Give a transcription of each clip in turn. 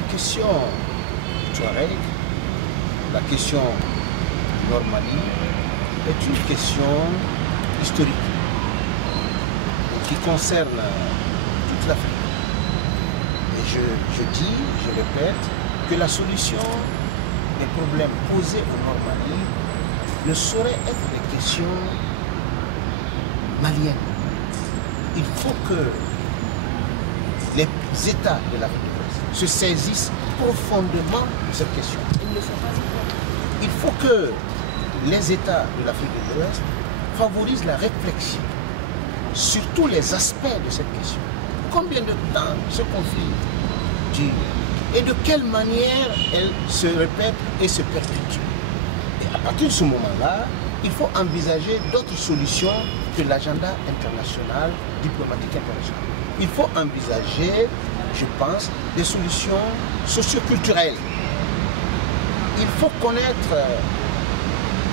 La question Touareg, la question Nord-Mali est une question historique qui concerne toute l'Afrique. Et je dis, je répète, que la solution des problèmes posés au Nord-Mali ne saurait être des questions maliennes. Il faut que les États de l'Afrique de l'Ouest se saisissent profondément de cette question. Ils ne le font pas encore. Il faut que les États de l'Afrique de l'Ouest favorisent la réflexion sur tous les aspects de cette question. Combien de temps ce conflit dure et de quelle manière elle se répète et se perpétue. Et à partir de ce moment-là, il faut envisager d'autres solutions que l'agenda international, diplomatique international. Il faut envisager, je pense, des solutions socioculturelles. Il faut connaître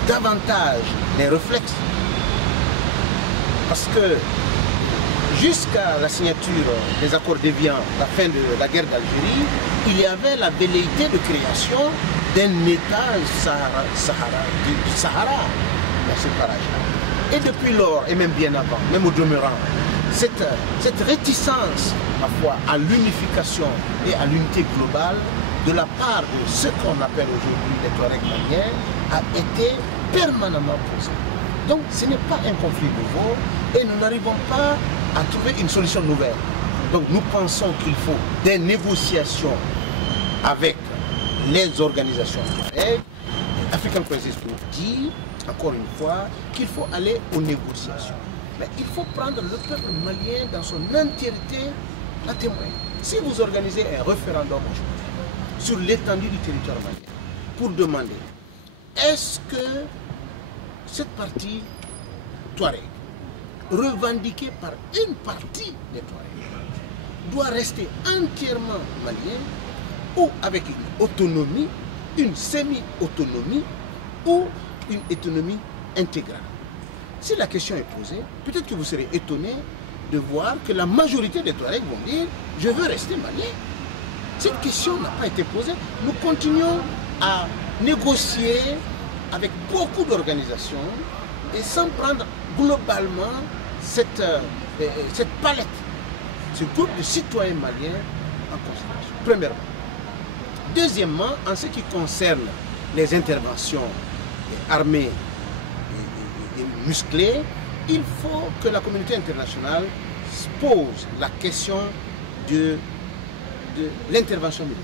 davantage les réflexes. Parce que jusqu'à la signature des accords d'Évian, la fin de la guerre d'Algérie, il y avait la velléité de création d'un État du Sahara dans ce parage-là. Et depuis lors, et même bien avant, même au demeurant, cette réticence parfois à l'unification et à l'unité globale de la part de ce qu'on appelle aujourd'hui les Touaregs maliens a été permanemment posée. Donc ce n'est pas un conflit nouveau et nous n'arrivons pas à trouver une solution nouvelle. Donc nous pensons qu'il faut des négociations avec les organisations Touareg. African Crisis Group dit, encore une fois, qu'il faut aller aux négociations. Mais il faut prendre le peuple malien dans son entièreté à témoin. Si vous organisez un référendum aujourd'hui sur l'étendue du territoire malien pour demander est-ce que cette partie Touareg, revendiquée par une partie des Touaregs, doit rester entièrement malienne ou avec une autonomie, une semi-autonomie ou une autonomie intégrale. Si la question est posée, peut-être que vous serez étonné de voir que la majorité des Touaregs vont dire « je veux rester malien ». Cette question n'a pas été posée. Nous continuons à négocier avec beaucoup d'organisations et sans prendre globalement cette palette, ce groupe de citoyens maliens en considération, premièrement. Deuxièmement, en ce qui concerne les interventions armées et musclées, il faut que la communauté internationale pose la question de l'intervention militaire.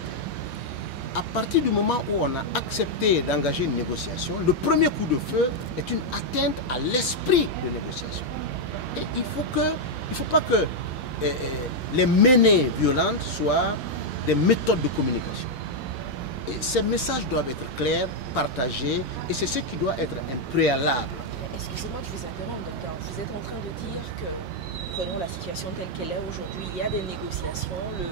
À partir du moment où on a accepté d'engager une négociation, le premier coup de feu est une atteinte à l'esprit de négociation. Et il ne faut pas que les menées violentes soient des méthodes de communication. Et ces messages doivent être clairs, partagés, et c'est ce qui doit être un préalable. Excusez-moi de vous interrompre, docteur. Vous êtes en train de dire que, prenons la situation telle qu'elle est aujourd'hui, il y a des négociations, le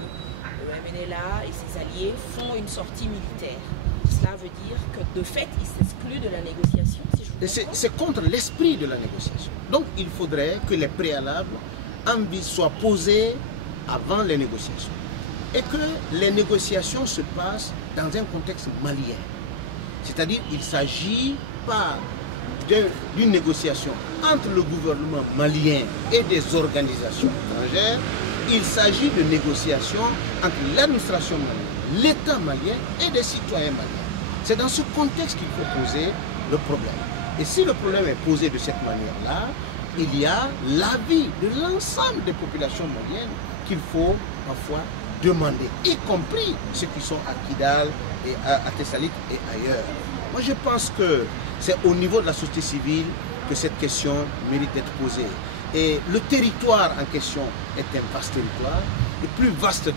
MNLA et ses alliés font une sortie militaire. Cela veut dire que, de fait, ils s'excluent de la négociation, si je vous comprends. C'est contre l'esprit de la négociation. Donc, il faudrait que les préalables soient posés avant les négociations. Et que les négociations se passent dans un contexte malien. C'est-à-dire qu'il ne s'agit pas d'une négociation entre le gouvernement malien et des organisations étrangères. Il s'agit de négociations entre l'administration malienne, l'État malien et des citoyens maliens. C'est dans ce contexte qu'il faut poser le problème. Et si le problème est posé de cette manière-là, il y a l'avis de l'ensemble des populations maliennes qu'il faut parfois demander, y compris ceux qui sont à Kidal et à Tessalit et ailleurs. Moi je pense que c'est au niveau de la société civile que cette question mérite d'être posée. Et le territoire en question est un vaste territoire, et plus vaste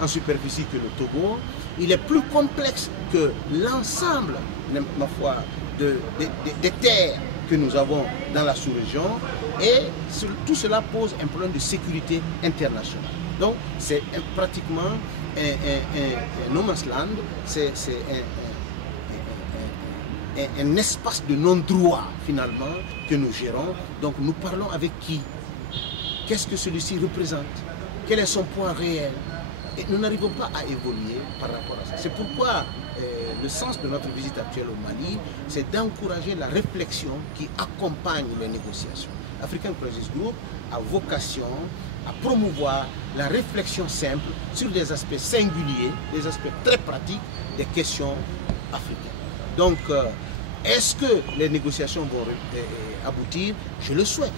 en superficie que le Togo. Il est plus complexe que l'ensemble, ma foi, des terres que nous avons dans la sous-région. Et tout cela pose un problème de sécurité internationale. Donc c'est pratiquement un no man's land, c'est un espace de non-droit finalement que nous gérons. Donc nous parlons avec qui? Qu'est-ce que celui-ci représente? Quel est son poids réel? Et nous n'arrivons pas à évoluer par rapport à ça. C'est pourquoi le sens de notre visite actuelle au Mali, c'est d'encourager la réflexion qui accompagne les négociations. African Crisis Group a vocation à promouvoir la réflexion simple sur des aspects singuliers, des aspects très pratiques des questions africaines. Donc, est-ce que les négociations vont aboutir? Je le souhaite.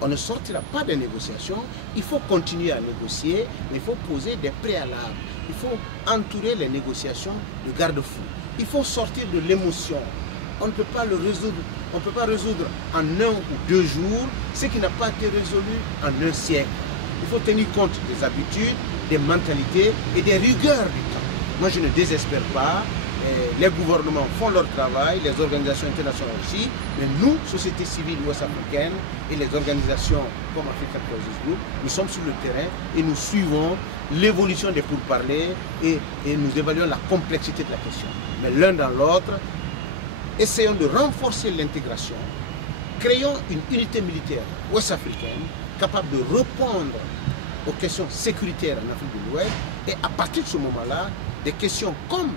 On ne sortira pas des négociations, il faut continuer à négocier, mais il faut poser des préalables. Il faut entourer les négociations de garde-fous. Il faut sortir de l'émotion. On ne peut pas le résoudre, on ne peut pas résoudre en 1 ou 2 jours ce qui n'a pas été résolu en 1 siècle. Il faut tenir compte des habitudes, des mentalités et des rigueurs du temps. Moi, je ne désespère pas. Les gouvernements font leur travail, les organisations internationales aussi, mais nous, société civile ouest-africaine et les organisations comme African Crisis Group, nous sommes sur le terrain et nous suivons l'évolution des pourparlers et nous évaluons la complexité de la question. Mais l'un dans l'autre, essayons de renforcer l'intégration, créons une unité militaire ouest-africaine capable de répondre aux questions sécuritaires en Afrique de l'Ouest et à partir de ce moment-là, des questions comme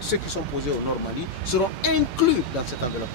ceux qui sont posés au Nord Mali seront inclus dans cette enveloppe.